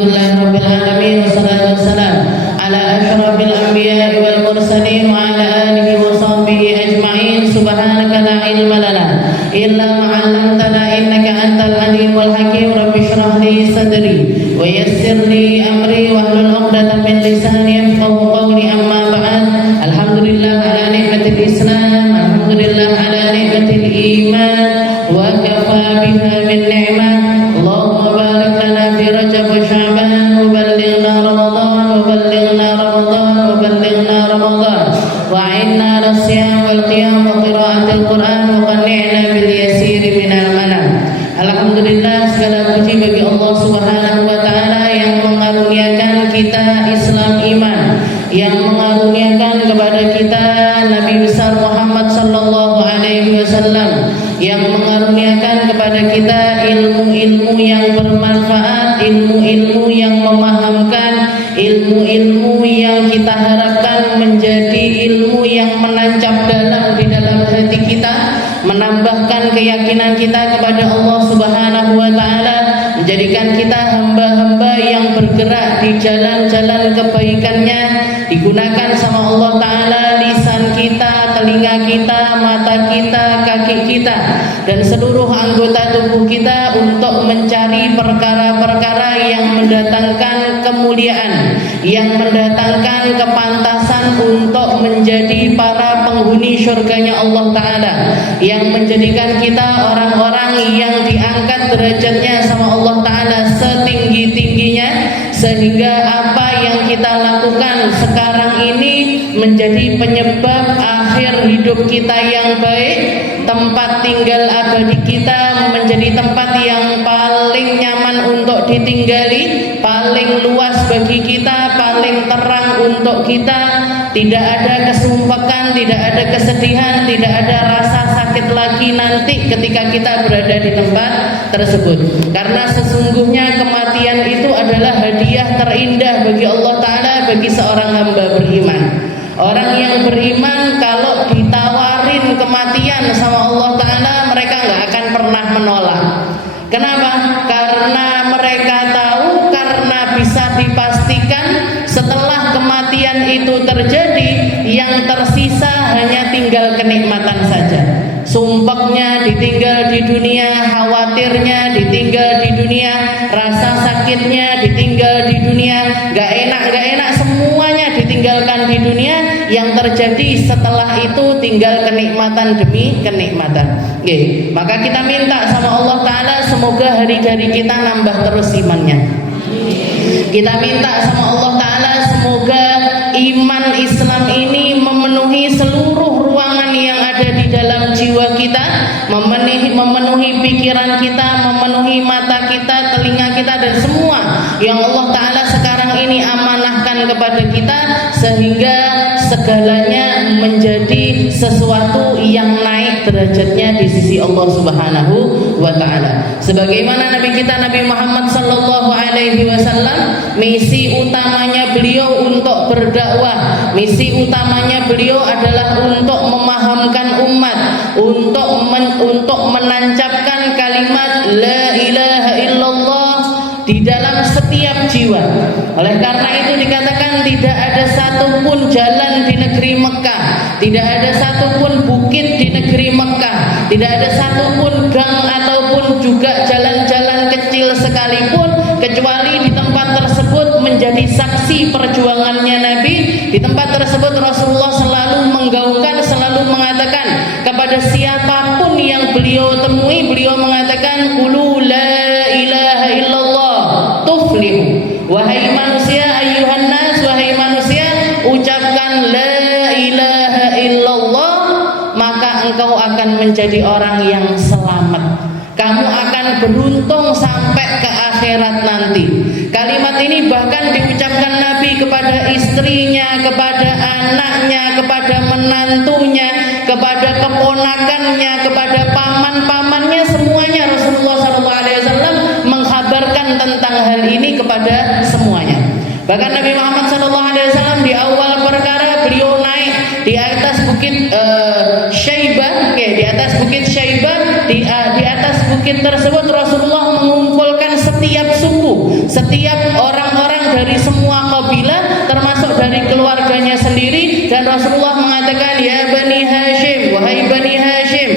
Rabbil alamin wassalatu wassalam ala asyrafil anbiya'i wal mursalin wa ala alihi wa sahbihi ajma'in. Subhanaka la ilma lana illa ma 'allamtana innaka antal alimul hakim. Rabbi shrah li sadri wa yassir li amri wahlul 'uqdatam min lisani yafqahu qawli. Amma ba'd. Alhamdulillah ala ni'matil Islam, alhamdulillah ala ni'matil iman, wa kafa biha min ni'mah. Allahumma barik lana fi Rajab wa Sya'ban wa ballighna Ramadan wa ballighna Ramadan wa ballighna Ramadan wa 'inna 'ala siyam wal qiyam wa qira'atil Qur'an wa qanni'na bil yasir minal manam. Alhamdulillah, segala puji bagi Allah Subhanahu wa taala yang mengaruniakan kita Islam iman, yang mengaruniakan kepada kita Nabi besar Muhammad sallallahu alaihi wasallam, yang mengaruniakan kepada kita ilmu-ilmu yang bermanfaat, ilmu-ilmu yang memahamkan, ilmu-ilmu yang kita harapkan menjadi ilmu yang menancap dalam di dalam hati kita, menambahkan keyakinan kita kepada Allah Subhanahu wa taala, menjadikan kita hamba-hamba yang bergerak di jalan-jalan kebaikannya, digunakan sama Allah taala lisan kita, telinga kita, mata kita, kaki kita, dan seluruh anggota tubuh kita untuk mencari perkara-perkara yang mendatangkan kemuliaan, yang mendatangkan kepantasan untuk menjadi para penghuni syurganya Allah Ta'ala, yang menjadikan kita orang-orang yang diangkat derajatnya sama Allah Ta'ala setinggi-tingginya, sehingga apa yang kita lakukan sekarang ini menjadi penyebab akhir hidup kita yang baik, tempat tinggal abadi kita menjadi tempat yang paling nyaman untuk ditinggali, paling luas bagi kita, paling terang untuk kita. Tidak ada kesumpekan, tidak ada kesedihan, tidak ada rasa sakit lagi nanti ketika kita berada di tempat tersebut. Karena sesungguhnya kematian itu adalah hadiah terindah bagi Allah Ta'ala, bagi seorang hamba beriman. Orang yang beriman kalau ditawarin kematian sama Allah Ta'ala, mereka nggak akan pernah menolak. Kenapa? Karena mereka tahu, karena bisa dipastikan setelah kematian itu terjadi, yang tersisa hanya tinggal kenikmatan saja. Sumpeknya ditinggal di dunia, khawatirnya ditinggal di dunia, rasa sakitnya ditinggal di dunia, gak enak semuanya ditinggalkan di dunia. Yang terjadi setelah itu tinggal kenikmatan demi kenikmatan. Oke, maka kita minta sama Allah Ta'ala semoga hari-hari kita nambah terus imannya. Kita minta sama Allah Ta'ala semoga iman Islam ini memenuhi seluruh ruangan yang ada di dalam jiwa kita, memenuhi pikiran kita, memenuhi mata kita, telinga kita, dan semua yang Allah Ta'ala sekarang ini amanahkan kepada kita, sehingga segalanya menjadi sesuatu yang naik derajatnya di sisi Allah Subhanahu wa Ta'ala. Sebagaimana Nabi kita Nabi Muhammad sallallahu alaihi wasallam, misi utamanya beliau untuk berdakwah, misi utamanya beliau adalah untuk memahamkan umat, untuk menancapkan kalimat la ilaha illallah di dalam setiap jiwa. Oleh karena itu dikatakan tidak ada satupun jalan di negeri Mekah, tidak ada satupun bukit di negeri Mekah, tidak ada satupun gang ataupun juga jalan-jalan kecil sekalipun, kecuali di tempat tersebut menjadi saksi perjuangannya Nabi. Di tempat tersebut Rasulullah selalu menggaungkan, selalu mengatakan kepada siapapun yang beliau temui, beliau mengatakan qulu la ilaha illallah tuflihu. Wahai manusia, ayyuhan nas, wahai manusia, ucapkan la ilaha illallah, maka engkau akan menjadi orang yang selamat. Kamu akan beruntung sampai ke akhirat nanti. Kalimat ini bahkan diucapkan Nabi kepada istrinya, kepada anaknya, kepada menantunya, kepada keponakannya, kepada paman-pamannya, semuanya Rasulullah SAW menghabarkan tentang hal ini kepada semuanya. Bahkan Nabi Muhammad SAW di awal perkara beliau naik di atas bukit Syaibah, di atas bukit Syaibah, di atas bukit tersebut Rasulullah mengumpulkan setiap suku, setiap orang-orang dari semua kabilah termasuk dari keluarganya sendiri. Dan Rasulullah mengatakan, ya Bani Hashim, wahai Bani Hashim,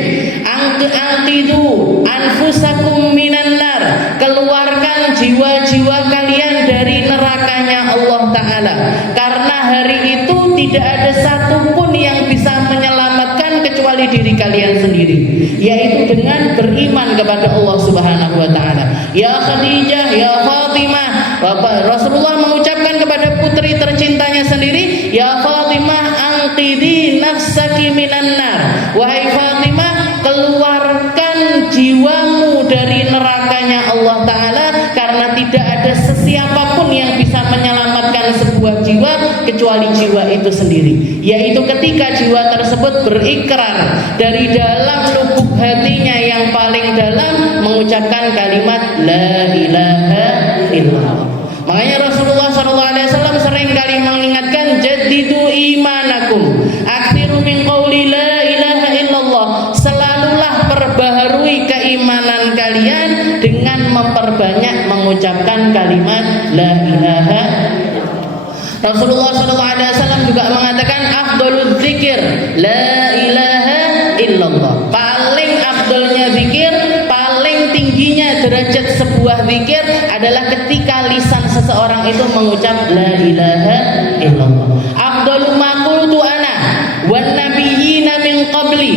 anqidu anfusakum minan nar, keluarkan jiwa-jiwa kalian dari nerakanya Allah Ta'ala, karena hari itu tidak ada satupun yang bisa menyelamatkan kecuali diri kalian sendiri, yaitu dengan beriman kepada Allah Subhanahu wa Ta'ala. Ya Khadijah, ya Fatimah, Rasulullah mengucapkan kepada putri tercintanya sendiri, ya Fatimah, anqidhi nafsaki minan nar, wahai Fatimah, keluarkan jiwamu dari nerakanya Allah Ta'ala, karena tidak ada sesiapapun yang bisa menyelamatkan sebuah jiwa kecuali jiwa itu sendiri, yaitu ketika jiwa tersebut berikrar dari dalam lubuk hatinya yang paling dalam mengucapkan kalimat la ilaha illallah. Makanya Rasulullah SAW sering kali mengingatkan, jaddidu imanakum, akhir min qawli la ilaha illallah, selalulah perbaharui keimanan kalian dengan memperbanyak mengucapkan kalimat la ilaha. Rasulullah SAW juga mengatakan, afdalul dzikir la ilaha illallah, paling afdalnya zikir, paling tingginya derajat sebuah zikir adalah ketika lisan seseorang itu mengucap la ilaha illallah. Afdalu ma qultu ana wan nabiyyina min qabli,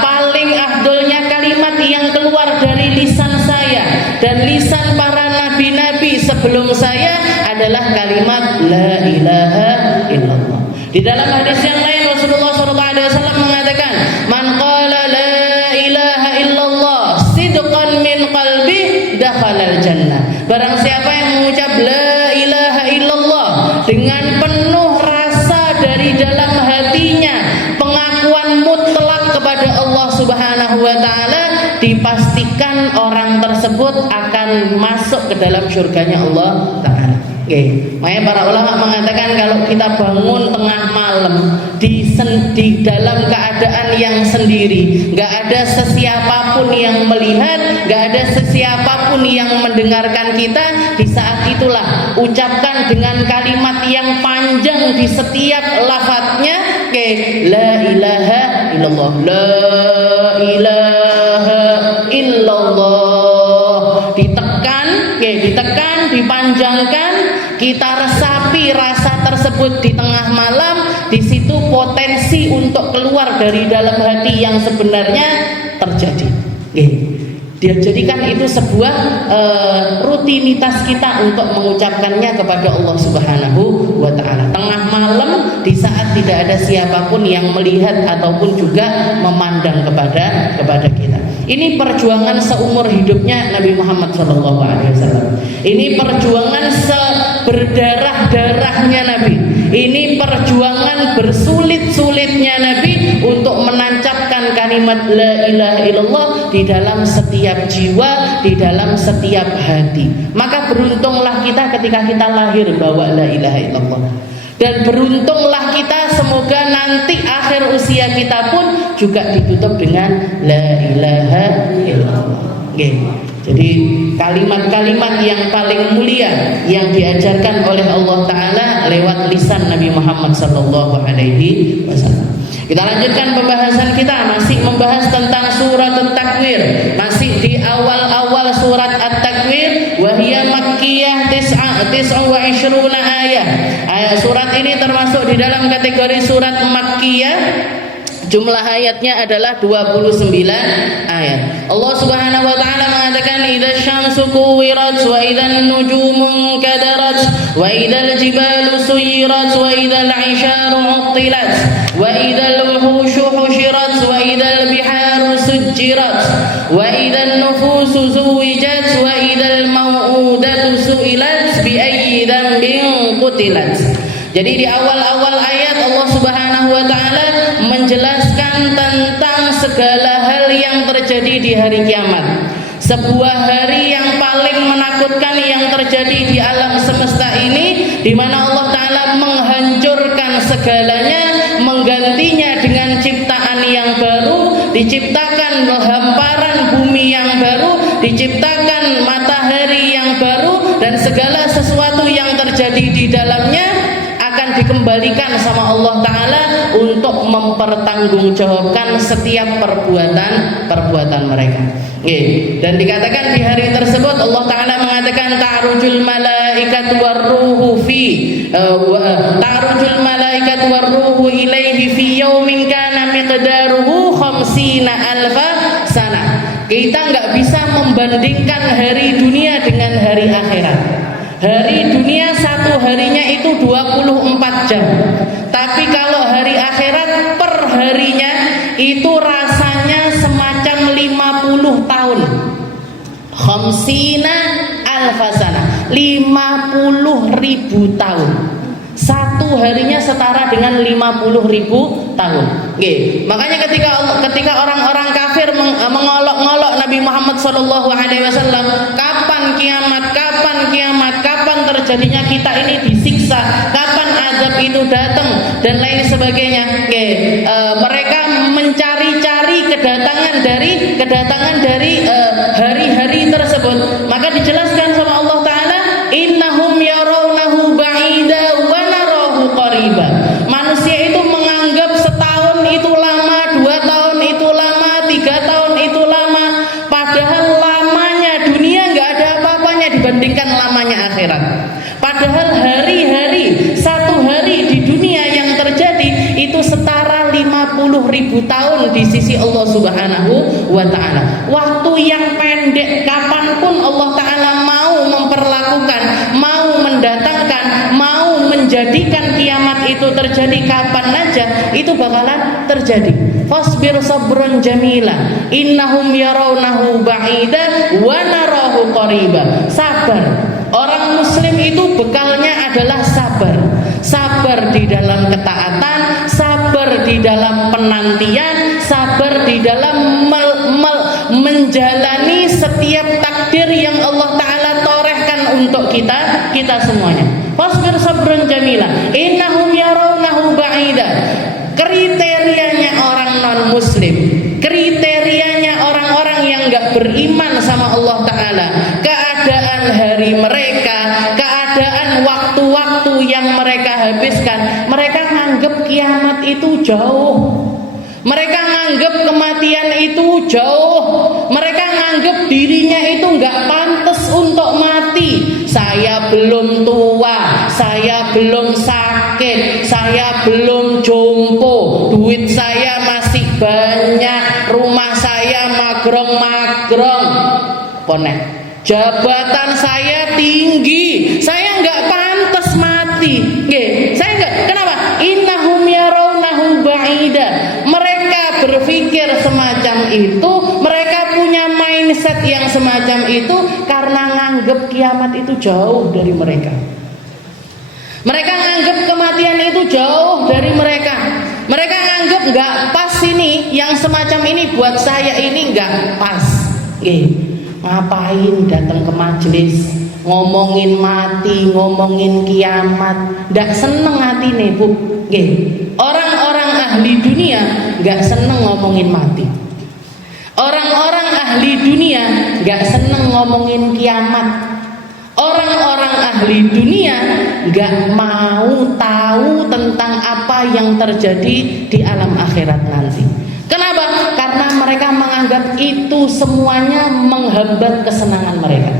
paling afdalnya kalimat yang keluar dari lisan saya dan lisan para nabi-nabi sebelum saya adalah kalimat la ilaha illallah. Di dalam hadis yang lain Rasulullah SAW mengatakan, man qala la ilaha illallah sidqan min qalbi dakhalal jannah, barang siapa yang mengucap la ilaha illallah dengan penuh rasa dari dalam hatinya, pengakuan mutlak kepada Allah Subhanahu wa Ta'ala, dipastikan orang tersebut akan masuk ke dalam surganya Allah Ta'ala. Makanya para ulama mengatakan kalau kita bangun tengah malam di dalam keadaan yang sendiri, nggak ada sesiapapun yang melihat, nggak ada sesiapapun yang mendengarkan kita, di saat itulah ucapkan dengan kalimat yang panjang di setiap lafadznya, la ilaha illallah, la ilaha illallah, ditekan, dipanjangkan, kita resapi rasa tersebut di tengah malam. Di situ potensi untuk keluar dari dalam hati yang sebenarnya terjadi. Dia jadikan itu sebuah rutinitas kita untuk mengucapkannya kepada Allah Subhanahu wa Ta'ala tengah malam, di saat tidak ada siapapun yang melihat ataupun juga memandang kepada kita. Ini perjuangan seumur hidupnya Nabi Muhammad SAW. Ini perjuangan berdarah-darahnya Nabi. Ini perjuangan bersulit-sulitnya Nabi untuk menancapkan kalimat la ilaha illallah di dalam setiap jiwa, di dalam setiap hati. Maka beruntunglah kita ketika kita lahir bawa la ilaha illallah. Dan beruntunglah kita semoga nanti akhir usia kita pun juga ditutup dengan la ilaha illallah. Jadi kalimat-kalimat yang paling mulia yang diajarkan oleh Allah Ta'ala lewat lisan Nabi Muhammad SAW. Kita lanjutkan pembahasan kita, masih membahas tentang surat At-Takwir, masih di awal-awal surat At-Takwir. Wahia Makkiyah 29 ayat. Surat ini termasuk di dalam kategori surat Makkiyah. Jumlah ayatnya adalah 29 ayat. Allah Subhanahu wa Ta'ala mengatakan, idza syamsu kuwirat wa idzan nujumu kadarat wa idzal jibalu suyirat wa idzal 'isharu 'uttilat wa idzal wuhushu husyirat wa idzal biharu sujjirat wa idzan nufusu zuwijat wa idzal mau'udatu su'ilat bi ayyi dhanbin qutilat. Jadi di awal-awal ayat Allah Subhanahu wa Ta'ala menjelaskan tentang segala hal yang terjadi di hari kiamat. Sebuah hari yang paling menakutkan yang terjadi di alam semesta ini, di mana Allah Ta'ala menghancurkan segalanya, menggantinya dengan ciptaan yang baru, diciptakan hamparan bumi yang baru, diciptakan matahari yang baru, dan segala sesuatu yang terjadi di dalamnya akan dikembalikan sama Allah Ta'ala untuk mempertanggungjawabkan setiap perbuatan mereka. Dan dikatakan di hari tersebut Allah Ta'ala mengatakan ta'rujul malaikatu warruhu ilaihi fi yaumin kana miqdaruhu khamsina alfa sana. Kita nggak bisa membandingkan hari dunia dengan hari akhirat. Hari dunia satu harinya itu 24 jam. Tapi kalau hari akhirat per harinya itu rasanya semacam 50 tahun. Khamsina alfasana, 50.000 tahun. Satu harinya setara dengan 50.000 tahun. Makanya ketika orang-orang kafir mengolok-ngolok Nabi Muhammad SAW, kapan kiamat, kapan terjadinya kita ini disiksa, kapan azab itu datang dan lain sebagainya. Mereka mencari-cari kedatangan dari hari-hari tersebut. Maka dijelaskan sama Allah Ta'ala, innahum yarawnahu ba'ida wa narahu qariba. Manusia itu menganggap setahun itu lama, 2 tahun itu lama, 3 tahun itu lama, padahal lamanya dunia nggak ada apa-apanya dibandingkan lamanya akhirat. Padahal hari-hari, satu hari di dunia yang terjadi itu setara 50.000 tahun di sisi Allah Subhanahu wa Ta'ala. Waktu yang pendek, kapanpun Allah Ta'ala mau memperlakukan, mau mendatangkan, mau menjadikan kiamat itu terjadi kapan aja, itu bakalan terjadi. Fasbir sabrun jamila, innahum yarawnahu ba'ida wa narahu qariba. Sabar. Orang muslim itu bekalnya adalah sabar. Sabar di dalam ketaatan, sabar di dalam penantian, sabar di dalam menjalani setiap takdir yang Allah Ta'ala torehkan untuk kita semuanya. Fasbir sabrun jamila, innahum yarawnahu ba'ida. Kriterianya orang non muslim, kriterianya orang-orang yang gak beriman sama Allah Ta'ala, keadaan hari mereka, keadaan waktu-waktu yang mereka habiskan, mereka nganggep kiamat itu jauh, mereka nganggep kematian itu jauh, mereka nganggep dirinya itu gak pantas untuk mati. Saya belum tua, saya belum sakit, saya belum jompo, duit saya masih banyak, rumah saya magrong-magrong, ponek, jabatan saya tinggi, saya nggak pantas mati. Saya nggak. Kenapa? Innahum yarawnahu ba'ida. Mereka berpikir semacam itu, mereka punya mindset yang semacam itu karena nganggep kiamat itu jauh dari mereka. Mereka nganggep kematian itu jauh dari mereka. Mereka nganggep nggak pas ini, yang semacam ini buat saya ini nggak pas. Ngapain datang ke majelis ngomongin mati, ngomongin kiamat, nggak seneng hati nih bu. Orang-orang ahli dunia nggak seneng ngomongin mati. Orang-orang ahli dunia nggak seneng ngomongin kiamat. Orang-orang ahli dunia gak mau tahu tentang apa yang terjadi di alam akhirat nanti. Kenapa? Karena mereka menganggap itu semuanya menghambat kesenangan mereka.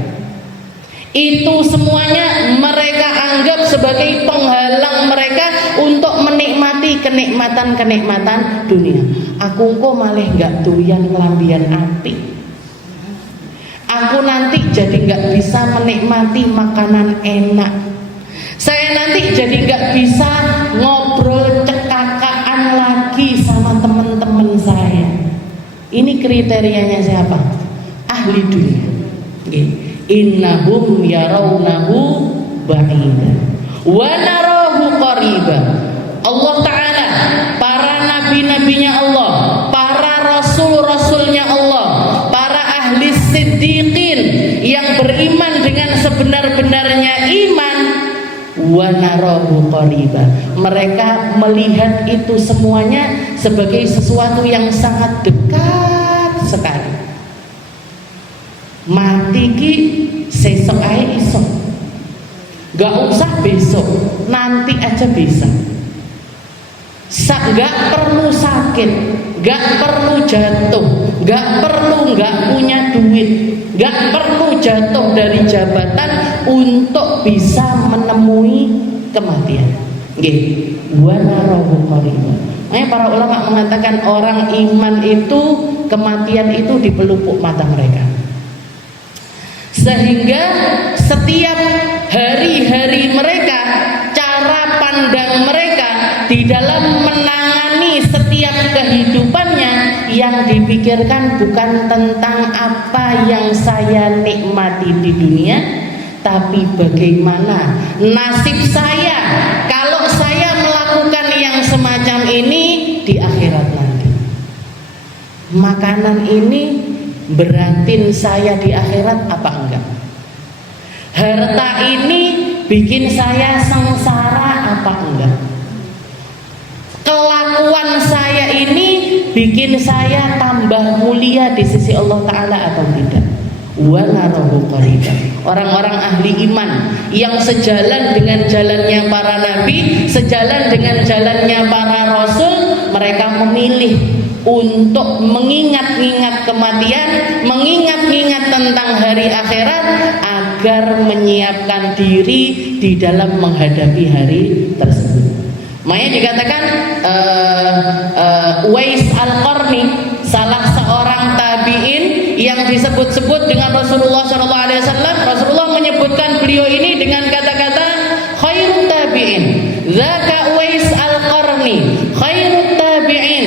Itu semuanya mereka anggap sebagai penghalang mereka untuk menikmati kenikmatan-kenikmatan dunia. Aku kok malah gak doyan kelambian api. Aku nanti jadi nggak bisa menikmati makanan enak. Saya nanti jadi nggak bisa ngobrol cekakaan lagi sama teman-teman saya. Ini kriterianya siapa? Ahli dunia. Innahum yarawnahu ba'ida wa narahu qariba. Allah Ta'ala, para nabi-nabinya Allah, para rasul-rasulnya Allah, para ahli siddiqin yang beriman dengan sebenar-benarnya iman, wa narahu qariba. Mereka melihat itu semuanya sebagai sesuatu yang sangat dekat sekali. Mati ki sesok ae iso. Gak usah besok, nanti aja bisa. Gak perlu sakit, gak perlu jatuh, gak perlu gak punya duit, gak perlu jatuh dari jabatan untuk bisa menemui kematian. Nggih, wa narahu qariban. Makanya para ulama mengatakan orang iman itu kematian itu di pelupuk mata mereka. Sehingga setiap hari-hari mereka, cara pandang mereka di dalam menangani setiap kehidupannya, yang dipikirkan bukan tentang apa yang saya nikmati di dunia, tapi bagaimana nasib saya kalau saya melakukan yang semacam ini di akhirat nanti. Makanan ini berantin saya di akhirat apa enggak? Harta ini bikin saya sengsara apa enggak? Kelakuan saya ini bikin saya tambah mulia di sisi Allah Ta'ala atau tidak? Wa narahu qariban. Orang-orang ahli iman yang sejalan dengan jalannya para nabi, sejalan dengan jalannya para rasul, mereka memilih untuk mengingat-ingat kematian, mengingat-ingat tentang hari akhirat agar menyiapkan diri di dalam menghadapi hari tersebut. Makanya dikatakan Uwais Al-Qarni, salah seorang tabi'in yang disebut-sebut dengan Rasulullah SAW. Rasulullah menyebutkan beliau ini dengan kata-kata khairut tabi'in, dzaka Uwais Al-Qarni, khairut tabi'in.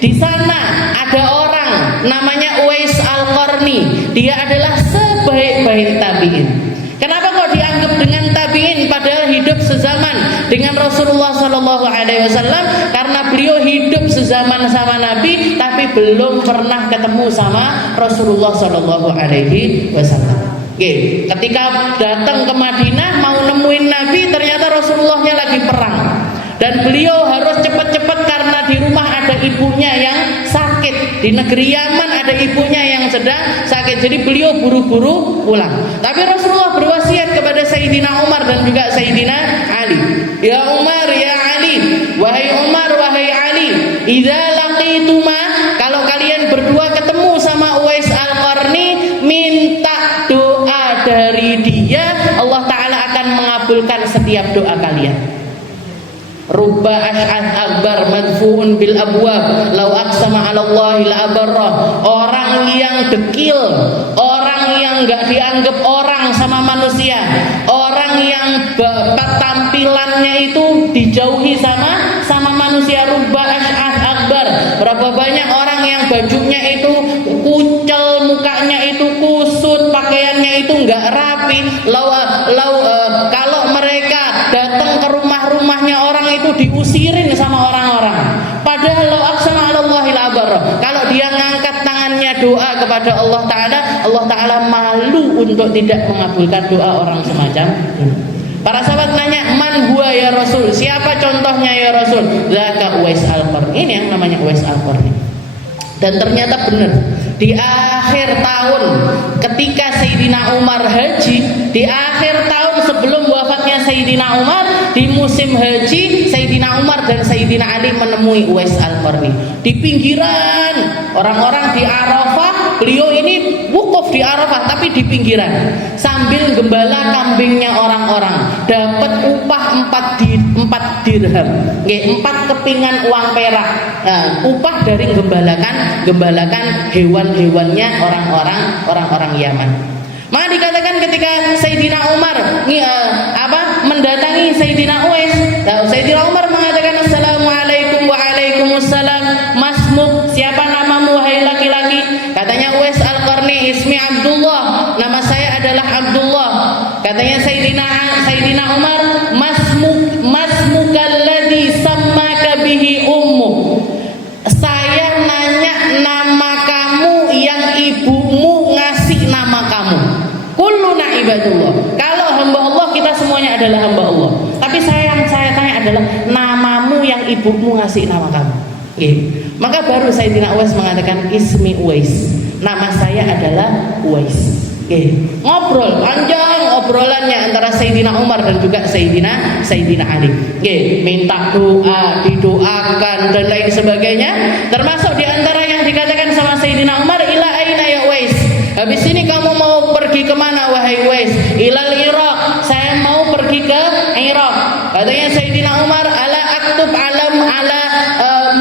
Di sana ada orang namanya Uwais Al-Qarni, dia adalah sebaik-baik tabi'in. Kenapa kok dianggap dengan tabi'in padahal hidup sezaman dengan Rasulullah SAW? Karena beliau hidup sezaman sama Nabi tapi belum pernah ketemu sama Rasulullah SAW. Ketika datang ke Madinah mau nemuin Nabi, ternyata Rasulullahnya lagi perang dan beliau harus cepat-cepat karena di rumah ada ibunya yang sakit, di negeri Yaman ada ibunya yang sedang sakit, jadi beliau buru-buru pulang. Tapi Rasulullah berwasiat kepada Sayyidina Umar dan juga Sayyidina Ali, ya Umar, ya Ali, wahai Umar, wahai Ali, idza laqituma, kalau kalian berdua ketemu sama Uwais Al-Qarni, minta doa dari dia, Allah Ta'ala akan mengabulkan setiap doa kalian. Rubba ash'ath akbar madfu'un bil abwab law aqsama 'ala Allahi la abarra. Orang yang dekil, orang yang enggak dianggap orang sama manusia, orang yang tampilannya itu dijauhi sama manusia. Rubba ash'ath akbar. Berapa banyak orang yang bajunya itu kucel, mukanya itu kusut, pakaiannya itu enggak rapi. Kalau mereka datang ke rumah-rumahnya orang itu diusirin sama orang-orang. Padahal law aqsama 'ala Allahi la abarra. Kalau dia ngangkat tangannya doa kepada Allah Ta'ala, Allah Ta'ala malu untuk tidak mengabulkan doa orang semacam ini. Para sahabat nanya, man huwa ya Rasul? Siapa contohnya ya Rasul? Dzaka Uwais Al-Qarni. Ini yang namanya Uwais Al-Qarni. Dan ternyata benar, di akhir tahun ketika Sayyidina Umar haji, di akhir tahun sebelum wafatnya Sayyidina Umar, di musim haji, Sayyidina Umar dan Sayyidina Ali menemui Uwais Al-Qarni di pinggiran. Orang-orang di Arafah, beliau ini wukuf di Arafah tapi di pinggiran sambil gembala kambingnya orang-orang, dapat upah 4 dirham, 4 kepingan uang perak, upah dari gembalakan hewan-hewannya orang-orang Yaman. Maka dikatakan ketika Sayyidina Umar mendatangi Sayyidina Uwais, Sayyidina Umar mengatakan assalamualaikum, waalaikumsalam, masmuk, siapa namamu wahai laki-laki? Katanya Uwais Al-Qarni, ismi Abdullah, nama saya adalah Abdullah. Katanya Sayyidina Umar, masmukalladzi sammaka bihi ummu. Saya nanya nama kamu yang ibumu ngasih nama kamu. Kulluna ibadullah. Kalau hamba Allah, kita semuanya adalah hamba Allah. Tapi saya tanya adalah namamu yang ibumu ngasih nama kamu. Maka baru Sayyidina Uwais mengatakan ismi Uwais, nama saya adalah Uwais. Ngobrol panjang obrolannya antara Sayyidina Umar dan juga Sayyidina Ali. Minta doa, didoakan dan lain sebagainya. Termasuk di antara yang dikatakan sama Sayyidina Umar, ila aina ya Uwais? Habis ini kamu mau pergi kemana wahai Uwais? Ilal Iraq, saya mau pergi ke Irak. Katanya Sayyidina Umar, ala aktub alam ala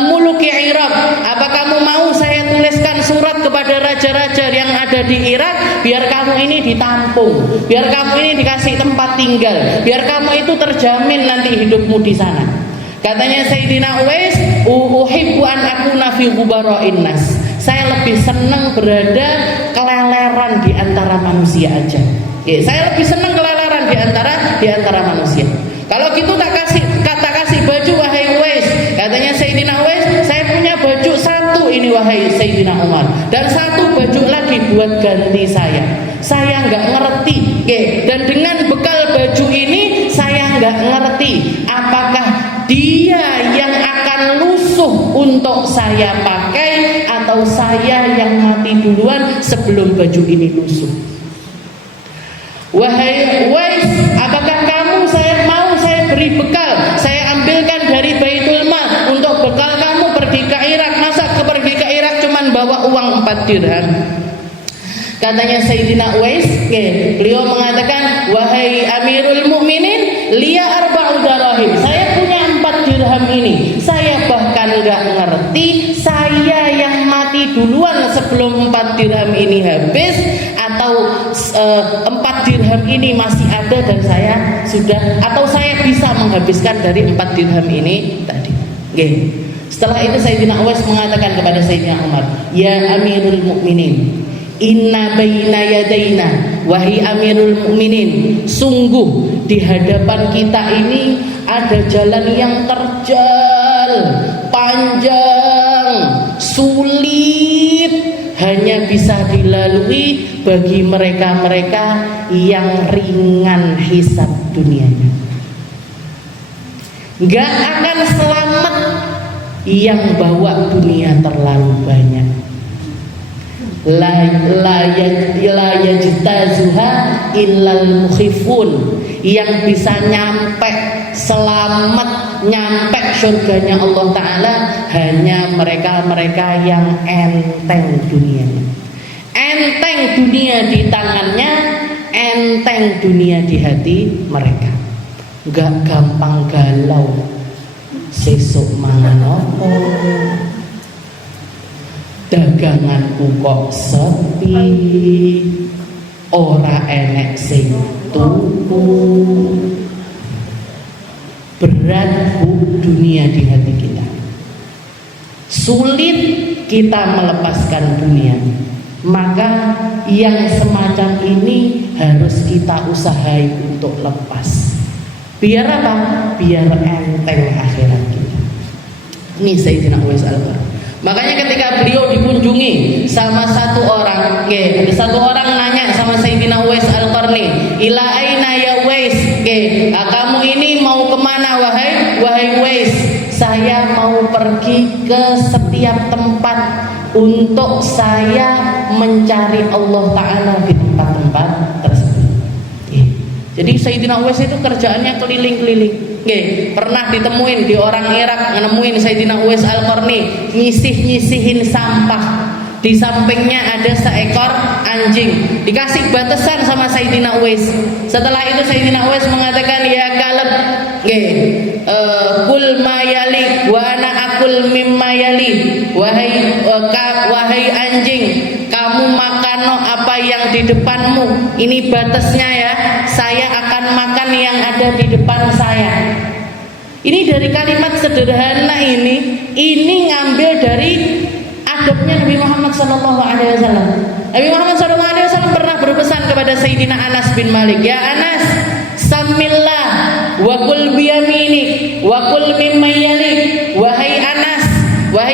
muluki Irak. Apa kamu mau saya tuliskan surat kepada raja-raja yang ada di Irak, biar kamu ini ditampung, biar kamu ini dikasih tempat tinggal, biar kamu itu terjamin nanti hidupmu di sana. Katanya Sayyidina Uwais, uhibbu an akuna fi ghubara'in nas. Saya lebih senang berada keleleran di antara manusia aja. Saya lebih senang keleleran di antara manusia. Kalau gitu tak kasih baju wahai Uwais. Katanya Sayyidina Uwais, saya punya baju satu ini wahai Sayyidina Umar, dan satu baju lagi buat ganti saya. Saya nggak ngerti. Dan dengan bekal baju ini saya nggak ngerti apakah dia yang akan lusuh untuk saya pakai atau saya yang mati duluan sebelum baju ini lusuh. Wahai Uwais, apakah kamu saya beri bekal, saya ambilkan dari Baitul Mal untuk bekal kamu pergi ke Irak. Masa pergi ke Irak cuman bawa uang 4 dirham? Katanya Sayyidina Uwais, beliau mengatakan, wahai Amirul Mukminin, liya arba'u darahim. Saya punya 4 dirham ini. Saya bahkan nggak ngerti saya yang mati duluan sebelum 4 dirham ini habis, atau 4 dirham ini masih ada dan saya sudah, atau saya bisa menghabiskan dari 4 dirham ini tadi. Setelah itu Sayyidina Uwais mengatakan kepada Sayyidina Umar, ya Amirul Mukminin, inna baina yadaina, wahai Amirul Mukminin, sungguh di hadapan kita ini ada jalan yang terjal, panjang, sulit, hanya bisa dilalui bagi mereka-mereka yang ringan hisab dunianya. Gak akan selamat yang bawa dunia terlalu banyak. La yajtazuha illal mukhifun. Yang bisa nyampe selamat, nyampe surganya Allah Ta'ala hanya mereka-mereka yang enteng dunianya. Enteng dunia di tangannya, enteng dunia di hati mereka. Gak gampang galau, sesuk mangan opo, daganganku kok sepi, ora enek sing tuku. Berat bu dunia di hati kita. Sulit kita melepaskan dunia. Maka yang semacam ini harus kita usahai untuk lepas. Biar apa? Biar enteng akhirat kita. Ini Sayyidina Uwais Al-Qarni. Makanya ketika beliau dikunjungi sama satu orang, ada satu orang nanya sama Sayyidina Uwais Al-Qarni, ila aina ya Uwais, kamu ini mau kemana wahai Uwais? Saya mau pergi ke setiap tempat untuk saya mencari Allah Ta'ala di tempat-tempat tersebut. Jadi Sayyidina Uwais itu kerjaannya keliling-keliling. Pernah ditemuin di orang Irak, nemuin Sayyidina Uwais Al-Qarni nyisihin sampah. Di sampingnya ada seekor anjing. Dikasih batasan sama Sayyidina Uwais. Setelah itu Sayyidina Uwais mengatakan, ya kalab, kul ma yali wa ana akul mimma yali. Wahai anjing, kamu makan apa yang di depanmu. Ini batasnya ya. Saya akan makan yang ada di depan saya. Ini dari kalimat sederhana ini ngambil dari adabnya Nabi Muhammad SAW. Nabi Muhammad SAW pernah berpesan kepada Sayyidina Anas bin Malik, ya Anas, samillah wa kul biyaminik wa kul mimma yalik. Wahai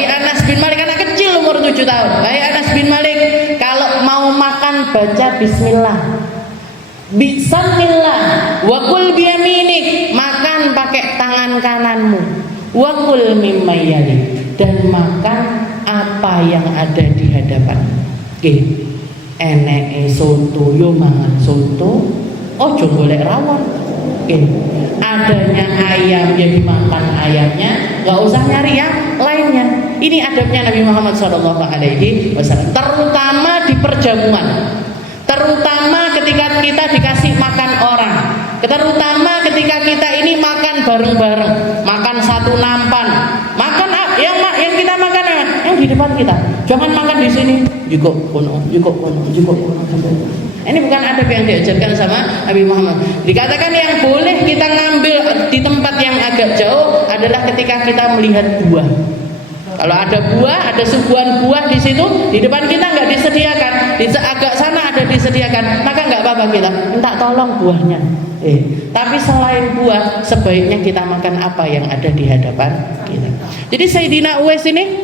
Anas bin Malik, anak kecil umur 7 tahun. Wahai Anas bin Malik, kalau mau makan baca bismillah. Bismillah wa kul biyaminik, makan pakai tangan kananmu. Wa kul mimma yalik, dan makan apa yang ada di hadapan. Eneke soto yo mangan soto, ojo golek rawon. Adanya ayam ya dimakan ayamnya, nggak usah nyari yang lainnya. Ini adabnya Nabi Muhammad SAW, terutama di perjamuan, terutama ketika kita dikasih makan orang, terutama ketika kita ini makan bareng-bareng, makan satu nampan, makan yang kita makan yang di depan kita, jangan makan di sini, juga kono. Ini bukan adab yang diajarkan sama Nabi Muhammad. Dikatakan yang boleh kita ngambil di tempat yang agak jauh adalah ketika kita melihat buah. Kalau ada buah, ada suguhan buah di situ, di depan kita nggak disediakan, di agak sana ada disediakan, maka nggak apa-apa kita minta tolong buahnya. Tapi selain buah, sebaiknya kita makan apa yang ada di hadapan kita. Jadi Sayyidina Uwais ini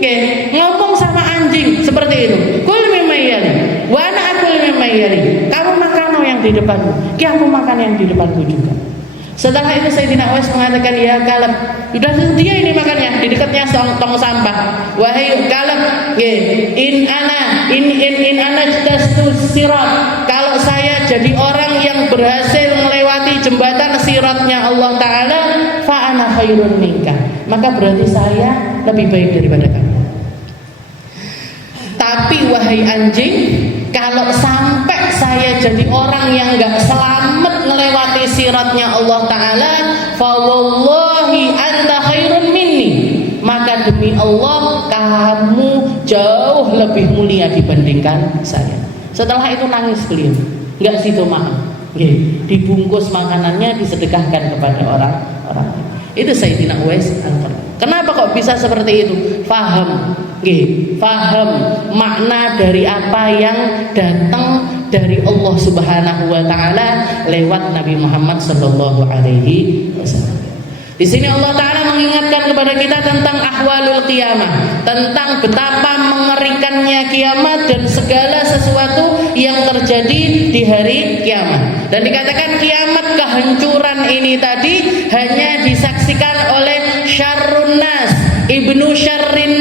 ngomong sama anjing seperti itu. Kul mimma yali, wa ana akul mimma yali. Kamu makan yang di depanmu, aku makan yang di depanku juga. Setelah itu Sayyidina Uwais mengatakan, ya Kalab, sudah dia ini makannya di dekatnya tong sampah. Wahai Kalab, in ana jtastu sirat. Kalau saya jadi orang yang berhasil melewati jembatan siratnya Allah Ta'ala, fa ana khairun minka, maka berarti saya lebih baik daripada kamu. Tapi wahai anjing, kalau sampai saya jadi orang yang gak selamat melewati siratnya Allah Ta'ala, fa wallahi anta khairun minni, maka demi Allah kamu jauh lebih mulia dibandingkan saya. Setelah itu nangis beliau, gak situ maaf, dibungkus makanannya, disedekahkan kepada orang-orang. Itu Sayyidina Uwais Al-Qarni. Kenapa kok bisa seperti itu? Faham makna dari apa yang datang dari Allah Subhanahu wa Ta'ala lewat Nabi Muhammad sallallahu alaihi wasallam. Di sini Allah Ta'ala mengingatkan kepada kita tentang ahwalul qiyamah, tentang betapa mengerikannya kiamat dan segala sesuatu yang terjadi di hari kiamat. Dan dikatakan kiamat kehancuran ini tadi hanya disaksikan oleh syarrun nas, ibnu syarrin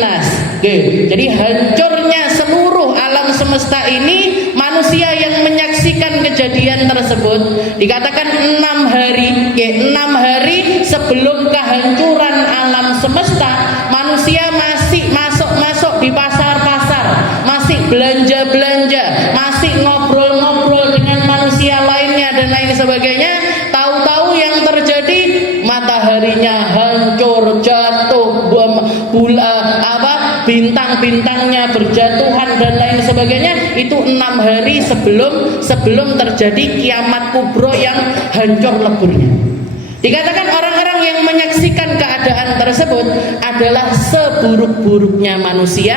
nas. Jadi hancurnya seluruh alam semesta ini, manusia yang menyaksikan kejadian tersebut dikatakan 6 hari sebelum kehancuran alam semesta, manusia masih masuk di pasar-pasar, masih belanja, masih ngobrol-ngobrol dengan manusia lainnya dan lain sebagainya. Tahu-tahu yang terjadi, mataharinya hancur, jatuh, bintang-bintangnya berjatuhan dan lain sebagainya. Itu 6 hari sebelum terjadi kiamat kubro yang hancur leburnya. Dikatakan orang-orang yang menyaksikan keadaan tersebut adalah seburuk-buruknya manusia,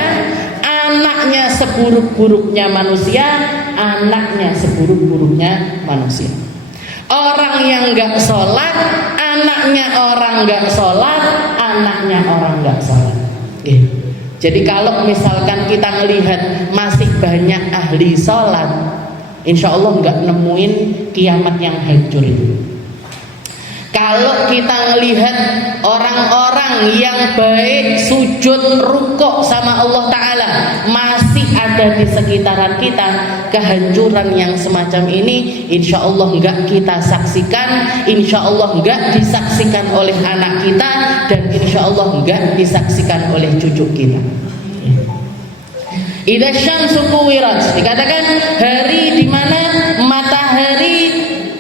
anaknya seburuk-buruknya manusia, anaknya seburuk-buruknya manusia. Orang yang gak sholat, anaknya orang gak sholat, anaknya orang gak sholat. Jadi kalau misalkan kita melihat masih banyak ahli sholat, insya Allah gak nemuin kiamat yang hancur itu. Kalau kita melihat orang-orang yang baik sujud rukuk sama Allah Ta'ala masih ada di sekitaran kita, kehancuran yang semacam ini insya Allah enggak kita saksikan, insya Allah enggak disaksikan oleh anak kita, dan insya Allah enggak disaksikan oleh cucu kita. Idza syamsu kuwirat, dikatakan hari di mana matahari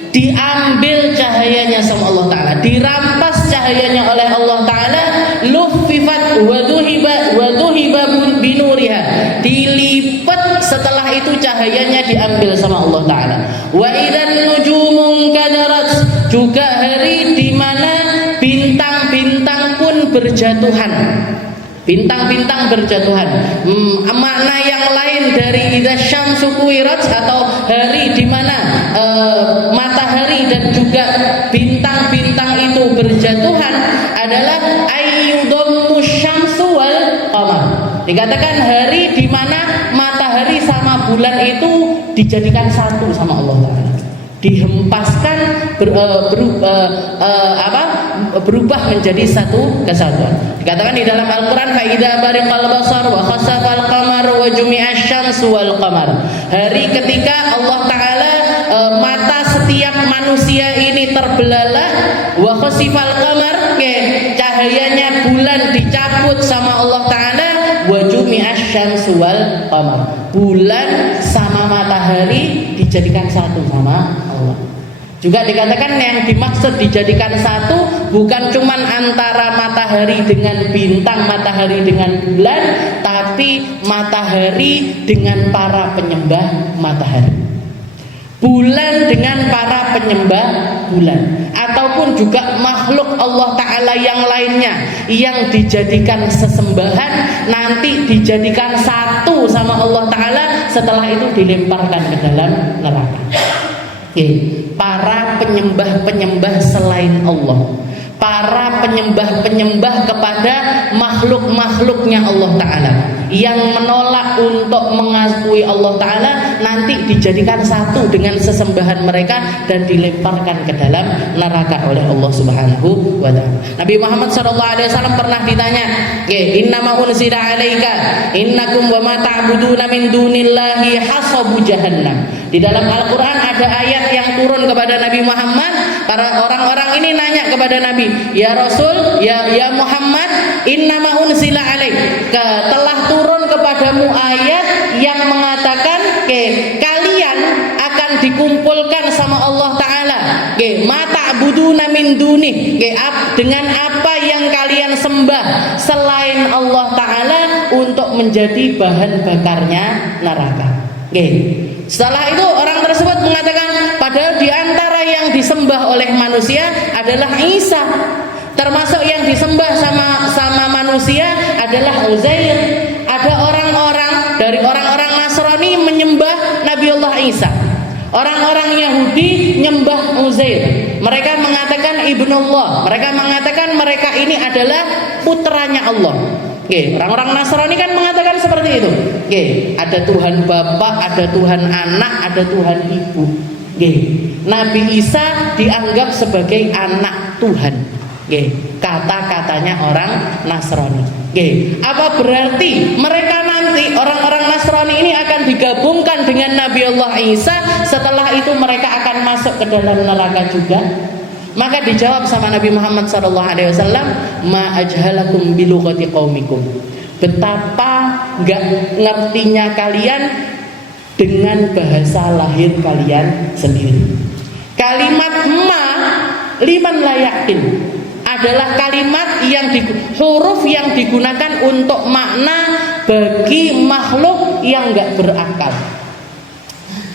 diambil cahayanya sama Allah Ta'ala, dirampas cahayanya oleh Allah Ta'ala, luffifat wa dhuhiba binuriha, dilipat setelah itu cahayanya diambil sama Allah Ta'ala. Wa idzan nujumun kadarat, juga hari di mana bintang-bintang pun berjatuhan. Bintang-bintang berjatuhan. Makna yang lain dari idza syamsu kuwirat, atau hari di mana matahari dan juga bintang-bintang itu berjatuhan, adalah ayyudhammu syamsu wal qamar. Dikatakan hari di mana matahari sama bulan itu dijadikan satu sama Allah Ta'ala, dihempaskan berubah menjadi satu kesatuan. Dikatakan di dalam Al-Quran, fa idza bariqal basar wa khasafal qamar wa jumi'asy syamsu wal qamar. Hari ketika Allah Ta'ala mata setiap manusia ini terbelalak, wa khasifal qamar, cahayanya bulan dicabut sama Allah Ta'ala, wa jumi'asy syamsu wal qamar, bulan sama matahari dijadikan satu sama Allah. Juga dikatakan yang dimaksud dijadikan satu bukan cuman antara matahari dengan bintang, matahari dengan bulan, tapi matahari dengan para penyembah matahari, bulan dengan para penyembah bulan, ataupun juga makhluk Allah Ta'ala yang lainnya yang dijadikan sesembahan nanti dijadikan satu sama Allah Ta'ala, setelah itu dilemparkan ke dalam neraka. Para penyembah-penyembah selain Allah, para penyembah-penyembah kepada makhluk-makhluknya Allah Ta'ala yang menolak untuk mengakui Allah Ta'ala nanti dijadikan satu dengan sesembahan mereka dan dilemparkan ke dalam neraka oleh Allah Subhanahu wa Ta'ala. Nabi Muhammad SAW pernah ditanya, innama unzila alaika innakum wa ma ta'buduna min dunillahi hasabu jahannam. Di dalam Al-Quran ada ayat yang turun kepada Nabi Muhammad. Para orang-orang ini nanya kepada Nabi, ya Rasul, ya Muhammad, innama unzila alaika, telah turun kepadamu ayat yang mengatakan kalian akan dikumpulkan sama Allah Ta'ala, ma ta'buduna min dunih, dengan apa yang kalian sembah selain Allah Ta'ala untuk menjadi bahan bakarnya neraka. Setelah itu orang tersebut mengatakan, padahal di antara yang disembah oleh manusia adalah Isa, termasuk yang disembah sama manusia adalah Uzair. Ada orang-orang dari orang-orang Nasrani menyembah Nabiullah Isa, orang-orang Yahudi menyembah Uzair. Mereka mengatakan ibnullah, mereka mengatakan mereka ini adalah putranya Allah. Orang-orang Nasrani kan mengatakan seperti itu. Ada Tuhan Bapa, ada Tuhan Anak, ada Tuhan Ibu. Nabi Isa dianggap sebagai anak Tuhan. Kata-katanya orang Nasrani. Apa berarti mereka nanti orang-orang Nasrani ini akan digabungkan dengan Nabi Allah Isa, setelah itu mereka akan masuk ke dalam neraka juga? Maka dijawab sama Nabi Muhammad SAW, ma ajhalakum bilughati qaumikum, betapa gak ngertinya kalian dengan bahasa lahir kalian sendiri. Kalimat ma liman la yakin adalah kalimat yang huruf yang digunakan untuk makna bagi makhluk yang gak berakal.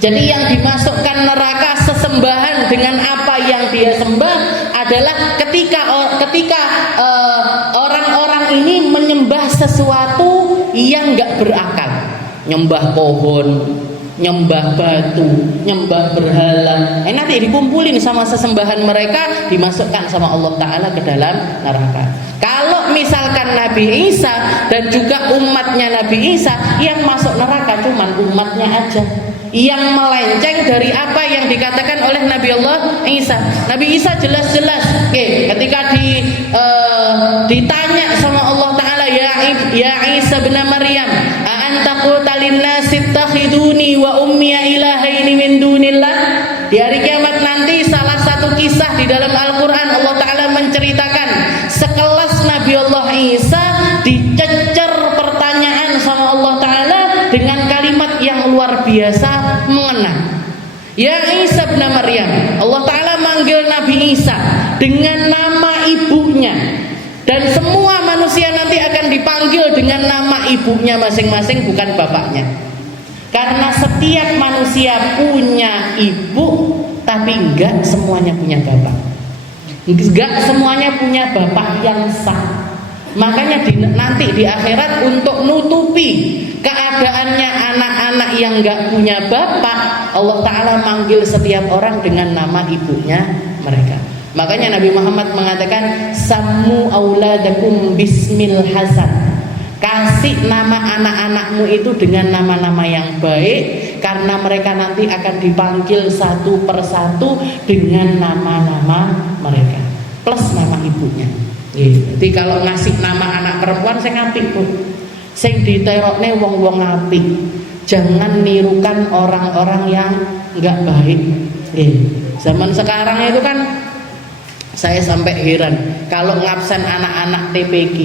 Jadi yang dimasukkan neraka sesembahan dengan apa yang dia sembah adalah ketika orang-orang ini menyembah sesuatu yang gak berakal, nyembah pohon, nyembah batu, nyembah berhala. Nanti dikumpulin sama sesembahan mereka, dimasukkan sama Allah Ta'ala ke dalam neraka. Kalau misalkan Nabi Isa dan juga umatnya Nabi Isa, yang masuk neraka cuman umatnya aja, yang melenceng dari apa yang dikatakan oleh Nabi Allah Isa. Nabi Isa jelas-jelas ketika ditanya sama Allah Ta'ala, ya Isa bin Maryam, a anta qulta linnasi ittakhiduni wa ummiya ilahaini min dunillah. Di hari kiamat nanti salah satu kisah di dalam Al-Quran, Allah Ta'ala menceritakan sekelas Nabi Allah Isa dicecer pertanyaan sama Allah Ta'ala dengan kalimat yang luar biasa mengena. Ya Isa bin Maryam, Allah Ta'ala manggil Nabi Isa dengan nama ibunya, dan semua manusia nanti akan dipanggil dengan nama ibunya masing-masing, bukan bapaknya. Karena setiap manusia punya ibu, tapi enggak semuanya punya bapak, enggak semuanya punya bapak yang sah. Makanya nanti di akhirat untuk nutupi keadaannya anak-anak yang enggak punya bapak, Allah Ta'ala manggil setiap orang dengan nama ibunya mereka. Makanya Nabi Muhammad mengatakan, sammu auladakum bismil hasan, kasih nama anak-anakmu itu dengan nama-nama yang baik, karena mereka nanti akan dipanggil satu persatu dengan nama-nama mereka plus nama ibunya. Jadi kalau ngasih nama anak perempuan, saya ngapik tuh, sing diterokne wong-wong apik. jangan nirukan orang-orang yang nggak baik. Zaman sekarang itu kan saya sampai heran kalau ngabsen anak-anak TPG,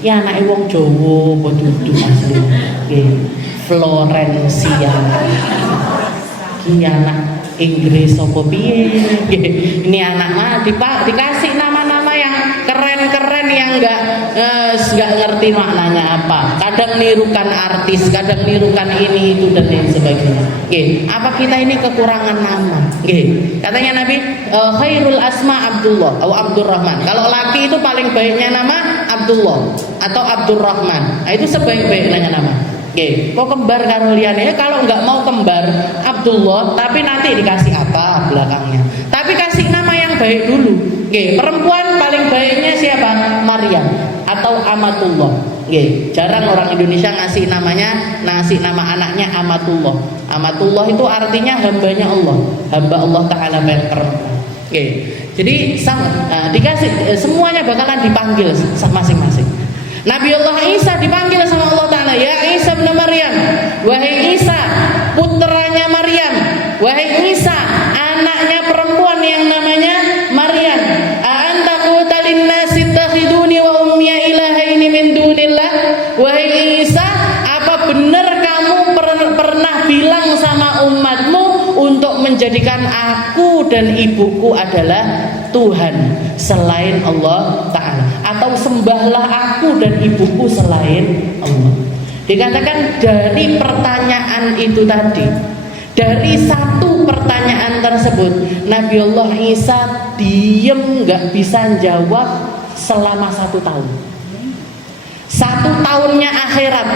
ya anaknya wong Jawa betul asli. Florencia, ini anak Inggris apa piye? Ini anak dikasih nama-nama yang keren-keren yang nggak ngerti maknanya apa. Kadang nirukan artis, kadang nirukan ini itu dan lain sebagainya. Apa kita ini kekurangan nama? Katanya Nabi, khairul asma Abdullah atau Abdurrahman. Kalau laki itu paling baiknya nama Abdullah atau Abdurrahman. Nah, itu sebaik-baiknya nama. Kok kembar karo liyane? Kalau nggak mau kembar Abdullah, tapi nanti dikasih apa belakangnya. Tapi kasih nama yang baik dulu. Perempuan paling baiknya siapa? Maryam atau Amatullah. Jarang orang Indonesia ngasih nama anaknya Amatullah. Amatullah itu artinya hambanya Allah, hamba Allah Taala yang perempuan. Jadi dikasih semuanya bakalan dipanggil masing-masing. Nabi Allah Isa dipanggil sama Allah Ta'ala, ya Isa bin Maryam, wahai Isa putranya Maryam, wahai Isa anaknya perempuan yang namanya Maryam, a'anta qulta linnasi ittakhiduni wa ummiya ilahaini min dunillah. Wahai Isa, apa benar kamu pernah bilang sama umatmu untuk menjadikan aku dan ibuku adalah Tuhan selain Allah Ta'ala, atau sembahlah aku dan ibuku selain Allah. Dikatakan dari pertanyaan itu tadi, dari satu pertanyaan tersebut, Nabi Allah Isa diem gak bisa jawab selama 1 tahun. 1 tahunnya akhirat,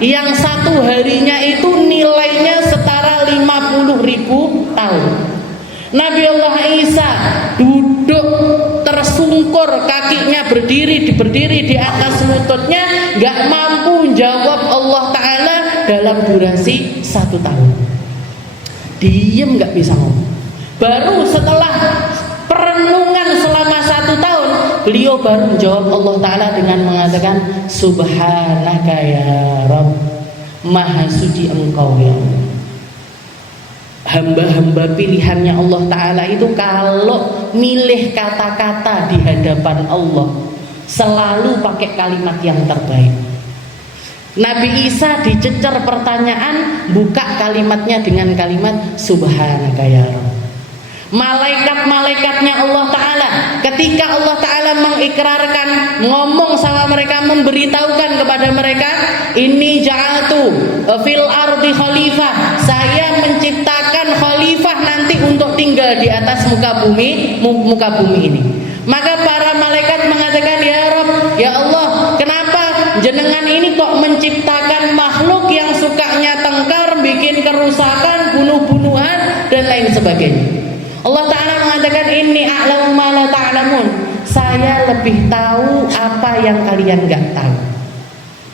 yang 1 harinya itu nilainya setara 50.000 tahun. Nabi Allah Isa duduk tersungkur, kakinya berdiri di atas lututnya, gak mampu jawab Allah Ta'ala dalam durasi 1 tahun. Diem gak bisa ngomong. Baru setelah perenungan selama 1 tahun, beliau baru menjawab Allah Ta'ala dengan mengatakan, Subhanaka ya Rabb, Maha suci Engkau ya Allah. Hamba-hamba pilihannya Allah Ta'ala itu kalau milih kata-kata di hadapan Allah selalu pakai kalimat yang terbaik. Nabi Isa dicecer pertanyaan, buka kalimatnya dengan kalimat Subhanaka ya Rabb. Malaikat-malaikatnya Allah Ta'ala ketika Allah Ta'ala mengikrarkan, ngomong sama mereka, memberitahukan kepada mereka, ini ja'atu fil ardi khalifah, saya menciptakan khalifah nanti untuk tinggal di atas muka bumi ini. Maka para malaikat mengatakan, ya Rabb, ya Allah, kenapa jenengan ini kok menciptakan makhluk yang sukanya tengkar, bikin kerusakan, bunuh-bunuhan dan lain sebagainya. Allah Ta'ala mengatakan, inni a'lamu ma la ta'lamun, saya lebih tahu apa yang kalian gak tahu.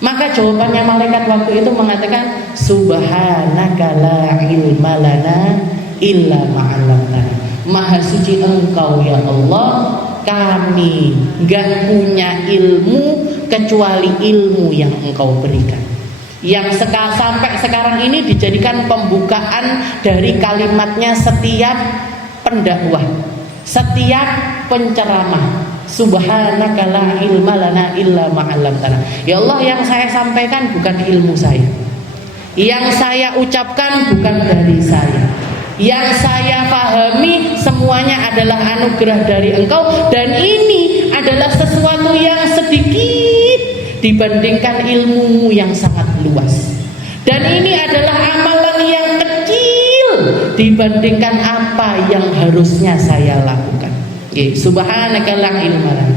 Maka jawabannya malaikat waktu itu mengatakan, Subhanaka la ilma lana illa ma'alamna. Maha suci Engkau ya Allah, kami gak punya ilmu kecuali ilmu yang Engkau berikan. Yang sampai sekarang ini dijadikan pembukaan dari kalimatnya setiap pendakwah, setiap penceramah. Subhanaka la ilma lana illa ma 'allamtana. Ya Allah, yang saya sampaikan bukan ilmu saya, yang saya ucapkan bukan dari saya, yang saya pahami semuanya adalah anugerah dari Engkau, dan ini adalah sesuatu yang sedikit dibandingkan ilmumu yang sangat luas, dan ini adalah amalan yang kecil dibandingkan apa yang harusnya saya lakukan. Subhanaka la ilma lana.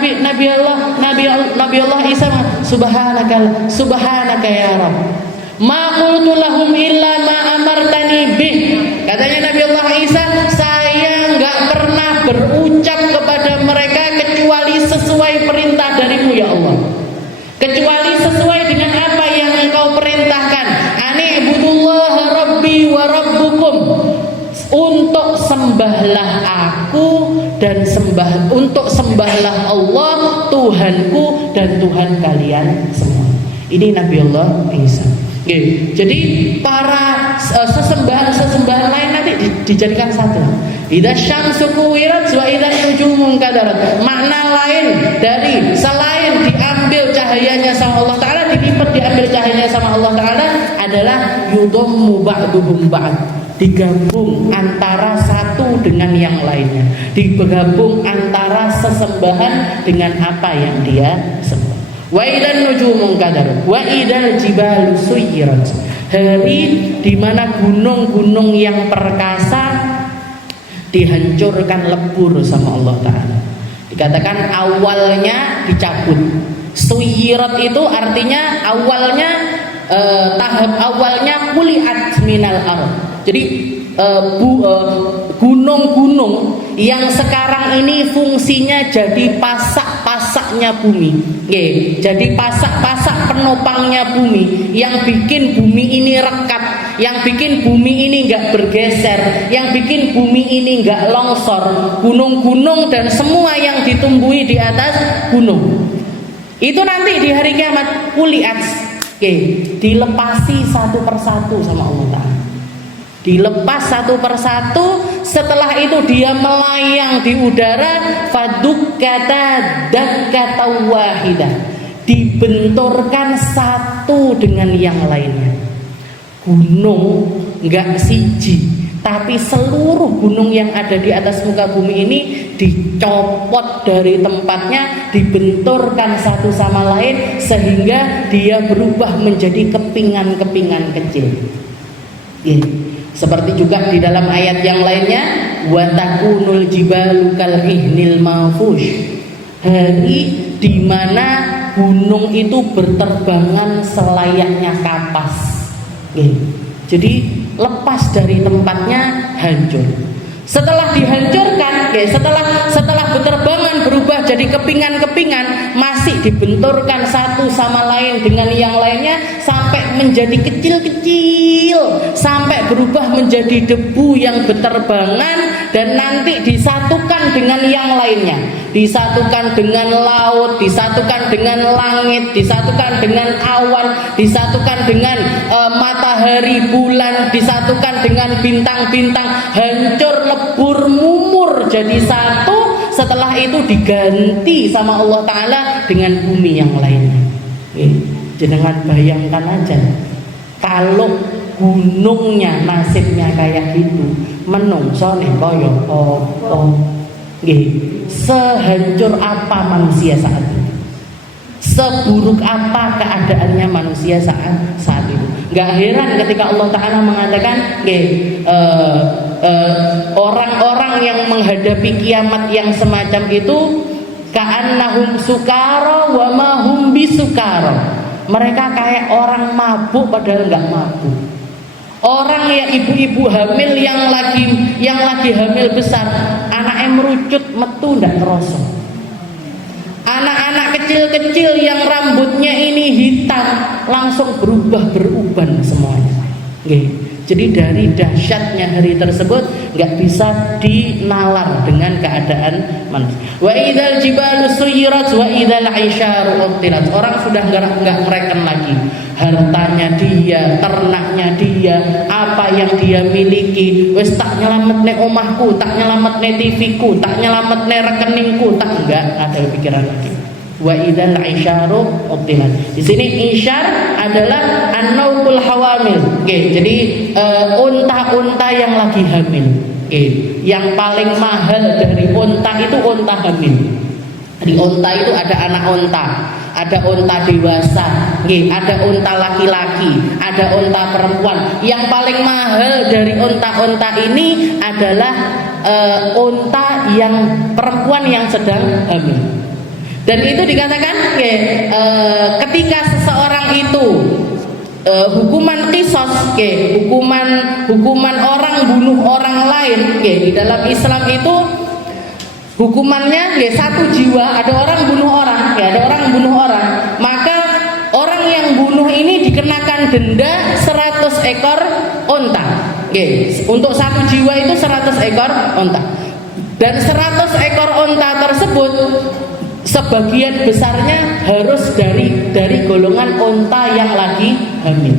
Nabi Allah Isa, subhanaka ya Rabb, ma qultu lahum illa ma amartani bih. Katanya Nabi Allah Isa, saya enggak pernah berucap kepada mereka kecuali sesuai perintah darimu ya Allah, kecuali sesuai dengan apa yang Engkau perintahkan. Ani ibudullaha rabbi wa rabbukum, untuk sembahlah aku dan untuk sembahlah Allah Tuhanku dan Tuhan kalian semua. Ini Nabi Allah Isa. Oke, jadi para sesembahan lain nanti dijadikan satu. Idza syamsu kuwirat wa idza nujumu kadarat. Makna lain dari selain diambil cahayanya sama Allah Taala, dilipat diambil cahayanya sama Allah Taala adalah yudhammu ba'duhum ba'd. Digabung antara satu dengan yang lainnya. Digabung antara sesembahan dengan apa yang dia sembah. Wa idzan nujumu kadarat wa idzal jibalu suyirat. Hari di mana gunung-gunung yang perkasa dihancurkan lebur sama Allah Ta'ala. Dikatakan awalnya dicabut. Suyirat itu artinya awalnya tahap awalnya kuliat minal ardh. Jadi gunung-gunung yang sekarang ini fungsinya jadi pasak-pasaknya bumi. Jadi pasak-pasak penopangnya bumi yang bikin bumi ini rekat, yang bikin bumi ini enggak bergeser, yang bikin bumi ini enggak longsor. Gunung-gunung dan semua yang ditumbuhi di atas gunung itu nanti di hari kiamat kuliat, dilepasi satu persatu sama Allah Ta'ala. Dilepas satu persatu, setelah itu dia melayang di udara, fadukkata dakkata wahidah, dibenturkan satu dengan yang lainnya. Gunung enggak siji, tapi seluruh gunung yang ada di atas muka bumi ini dicopot dari tempatnya, dibenturkan satu sama lain sehingga dia berubah menjadi kepingan-kepingan kecil. Seperti juga di dalam ayat yang lainnya, wa takunul jibalu kal ihnil manfush. Hari di mana gunung itu berterbangan selayaknya kapas. Jadi lepas dari tempatnya, hancur. Setelah dihancurkan, setelah berterbangan berubah jadi kepingan-kepingan, masih dibenturkan satu sama lain dengan yang lainnya sampai menjadi kecil-kecil, sampai berubah menjadi debu yang berterbangan dan nanti disatukan dengan yang lainnya, disatukan dengan laut, disatukan dengan langit, disatukan dengan awan, disatukan dengan matahari, bulan, disatukan dengan bintang-bintang, hancur lebur mumur jadi satu. Setelah itu diganti sama Allah Ta'ala dengan bumi yang lainnya. Jenengan bayangkan aja, kalau gunungnya nasibnya kayak gitu, menungso nih koyo sehancur apa manusia saat itu, seburuk apa keadaannya manusia saat itu. Gak heran ketika Allah Ta'ala mengatakan orang-orang yang menghadapi kiamat yang semacam itu ka'annahum sukara wa ma hum bisukara. Mereka kayak orang mabuk padahal enggak mabuk. Orang ya ibu-ibu hamil yang lagi hamil besar, anaknya merucut metu ndak ngerasa. Anak-anak kecil-kecil yang rambutnya ini hitam langsung berubah beruban semuanya. Jadi dari dahsyatnya hari tersebut nggak bisa dinalar dengan keadaan manusia. Wa idzal jibalu suyirat wa idzal 'isyaru utilat. Orang sudah nggak mereken lagi hartanya dia, ternaknya dia, apa yang dia miliki. Wes tak nyelametne omahku, tak nyelametne TV-ku, tak nyelametne rekeningku, tak enggak ada pikiran lagi. Wa idzal 'isyaru utilat. Di sini isyar adalah an-naukul hawamil. Jadi unta-unta yang lagi hamil. Yang paling mahal dari unta itu unta hamil. Di unta itu ada anak unta, ada unta dewasa, ada unta laki-laki, ada unta perempuan. Yang paling mahal dari unta-unta ini adalah unta yang perempuan yang sedang hamil. Dan itu dikatakan ketika seseorang itu hukuman qisas, hukuman orang bunuh orang lain, di dalam Islam itu hukumannya satu jiwa, ada orang bunuh orang, ada orang bunuh orang, maka orang yang bunuh ini dikenakan denda 100 ekor unta. Untuk satu jiwa itu 100 ekor unta. Dan 100 ekor unta tersebut sebagian besarnya harus dari golongan unta yang lagi hamil.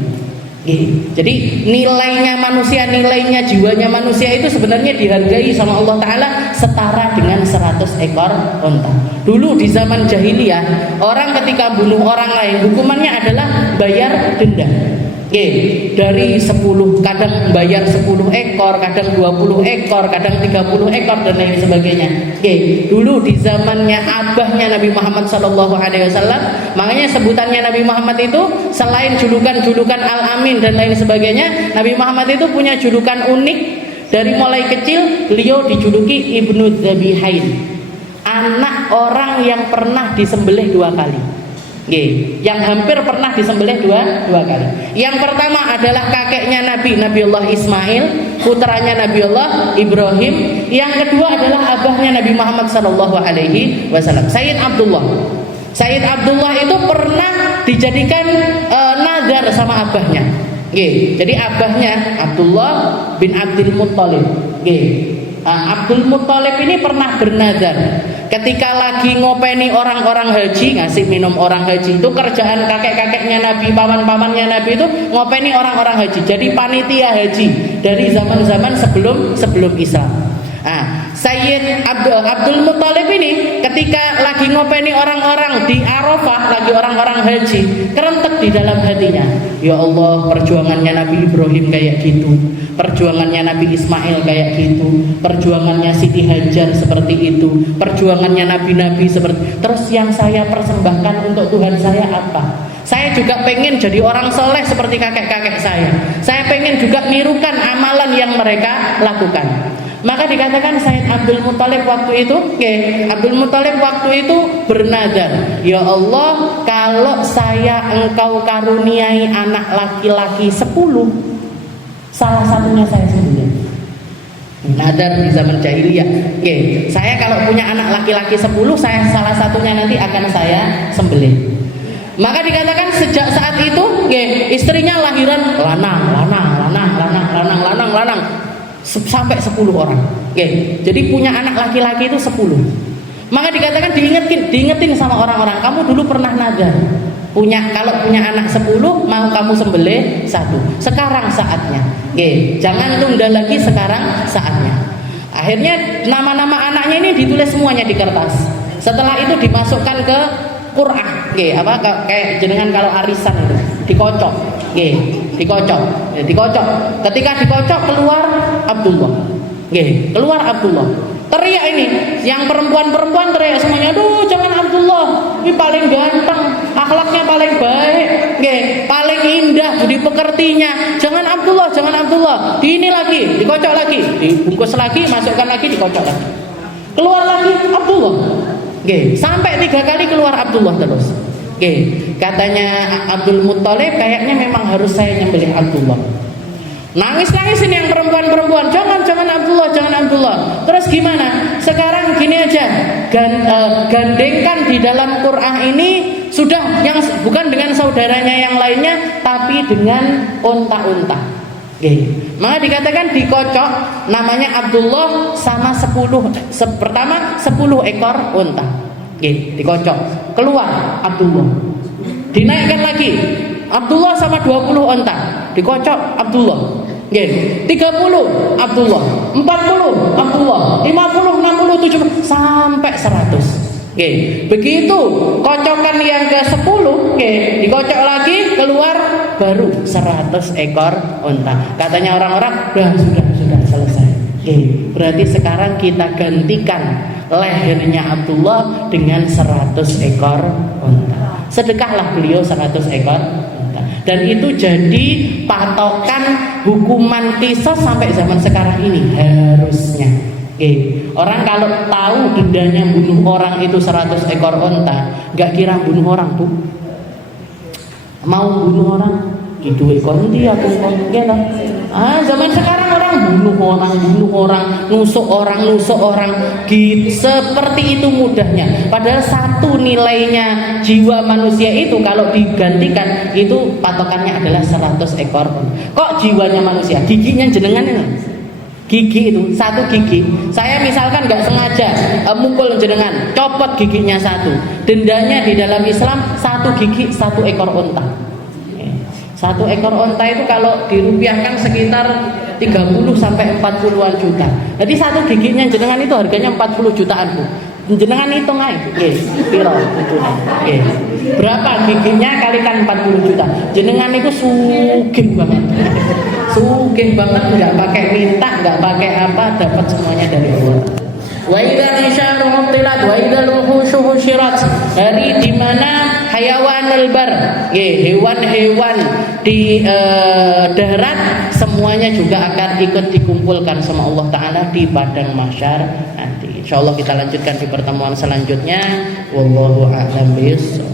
Jadi nilainya manusia, nilainya jiwanya manusia itu sebenarnya dihargai sama Allah Ta'ala setara dengan 100 ekor unta. Dulu di zaman jahiliyah, orang ketika bunuh orang lain hukumannya adalah bayar denda. Dari 10, kadang bayar 10 ekor, kadang 20 ekor, kadang 30 ekor dan lain sebagainya. Dulu di zamannya abahnya Nabi Muhammad SAW, makanya sebutannya Nabi Muhammad itu selain julukan-julukan Al-Amin dan lain sebagainya, Nabi Muhammad itu punya julukan unik. Dari mulai kecil beliau dijuluki Ibnu Dzabihain, anak orang yang pernah disembelih 2 kali. Yang hampir pernah disembelih dua kali. Yang pertama adalah kakeknya Nabiullah Ismail, putranya Nabiullah Ibrahim. Yang kedua adalah abahnya Nabi Muhammad SAW, Sayyid Abdullah. Sayyid Abdullah itu pernah dijadikan nazar sama abahnya. Jadi abahnya Abdullah bin Abdul Muttalib. Abdul Muttalib ini pernah bernazar ketika lagi ngopeni orang-orang haji, ngasih minum orang haji. Itu kerjaan kakek-kakeknya Nabi, paman-pamannya Nabi itu ngopeni orang-orang haji. Jadi panitia haji dari zaman-zaman sebelum Islam. Sayyid Abdul Muttalib ini ketika lagi ngopeni orang-orang di Arafah, lagi orang-orang haji, kerentek di dalam hatinya, ya Allah, perjuangannya Nabi Ibrahim kayak gitu, perjuangannya Nabi Ismail kayak gitu, perjuangannya Siti Hajar seperti itu, perjuangannya nabi-nabi seperti. Terus yang saya persembahkan untuk Tuhan saya apa? Saya juga pengen jadi orang soleh seperti kakek-kakek saya. Saya pengen juga nirukan amalan yang mereka lakukan. Maka dikatakan Sayyid Abdul Muttalib waktu itu, Abdul Muttalib waktu itu bernazar, ya Allah, kalau engkau karuniai anak laki-laki 10, salah satunya saya sendiri. Nazar di zaman jahiliyah. Saya kalau punya anak laki-laki 10, saya salah satunya nanti akan saya sembelih. Maka dikatakan sejak saat itu, istrinya lahiran lanang sampai 10 orang. Jadi punya anak laki-laki itu 10. Maka dikatakan diingetin sama orang-orang, kamu dulu pernah nazar kalau punya anak 10 mau kamu sembelih 1. Sekarang saatnya. Jangan tunda lagi, sekarang saatnya. Akhirnya nama-nama anaknya ini ditulis semuanya di kertas. Setelah itu dimasukkan ke Qur'an, kayak jenengan kalau arisan itu dikocok, dikocok. Ketika dikocok keluar Abdullah, keluar Abdullah. Teriak ini, yang perempuan teriak semuanya, aduh jangan Abdullah, ini paling ganteng, akhlaknya paling baik, paling indah budi pekertinya. Jangan Abdullah. Ini lagi, dikocok lagi, dibungkus lagi, masukkan lagi, dikocok lagi. Keluar lagi Abdullah. Sampai 3 kali keluar Abdullah terus. Katanya Abdul Muttalib, kayaknya memang harus saya nyembelih Abdullah. Nangis ini yang perempuan, jangan Abdullah. Terus gimana? Sekarang gini aja, gandengkan di dalam Quran ini sudah yang bukan dengan saudaranya yang lainnya, tapi dengan unta-unta. Maka dikatakan dikocok namanya Abdullah sama 10 ekor unta. Dikocok, keluar Abdullah. Dinaikkan lagi Abdullah sama 20 unta, dikocok Abdullah. 30 Abdullah, 40 Abdullah, 50, 60, 70 sampai 100. Begitu kocokan yang ke-10, dikocok lagi, keluar baru 100 ekor unta. Katanya orang-orang, sudah selesai. Berarti sekarang kita gantikan lehernya Abdullah dengan 100 ekor unta. Sedekahlah beliau 100 ekor unta. Dan itu jadi patokan hukuman qisas sampai zaman sekarang ini harusnya. Orang kalau tahu dendanya bunuh orang itu 100 ekor unta, gak kira bunuh orang tuh. Mau bunuh orang, gitu ekor dia aku gitu. Zaman sekarang orang bunuh orang, nusuk orang, gitu. Seperti itu mudahnya. Padahal satu nilainya jiwa manusia itu kalau digantikan itu patokannya adalah 100 ekor. Kok jiwanya manusia? Giginya jenengan ini. Gigi itu, 1 gigi. Saya misalkan nggak sengaja mukul jenengan, copot giginya 1. Dendanya di dalam Islam 1 gigi 1 ekor unta. 1 Satu ekor onta itu kalau dirupiahkan sekitar 30 sampai 40-an juta. Jadi satu giginya jenengan itu harganya 40 jutaan, Bu. Jenengan hitung aja, piro nggih. Berapa giginya kalikan 40 juta. Jenengan itu sugih banget. Sugih banget, enggak pakai minta, enggak pakai apa, dapat semuanya dari Allah. Wa idzal isyaru mubtilat wa idzal wuhushu husyirat. Hari di mana hayawanul bar, hewan-hewan di darat semuanya juga akan ikut dikumpulkan sama Allah Ta'ala di padang mahsyar nanti. Insyaallah kita lanjutkan di pertemuan selanjutnya. Wallahu a'lam bishawab.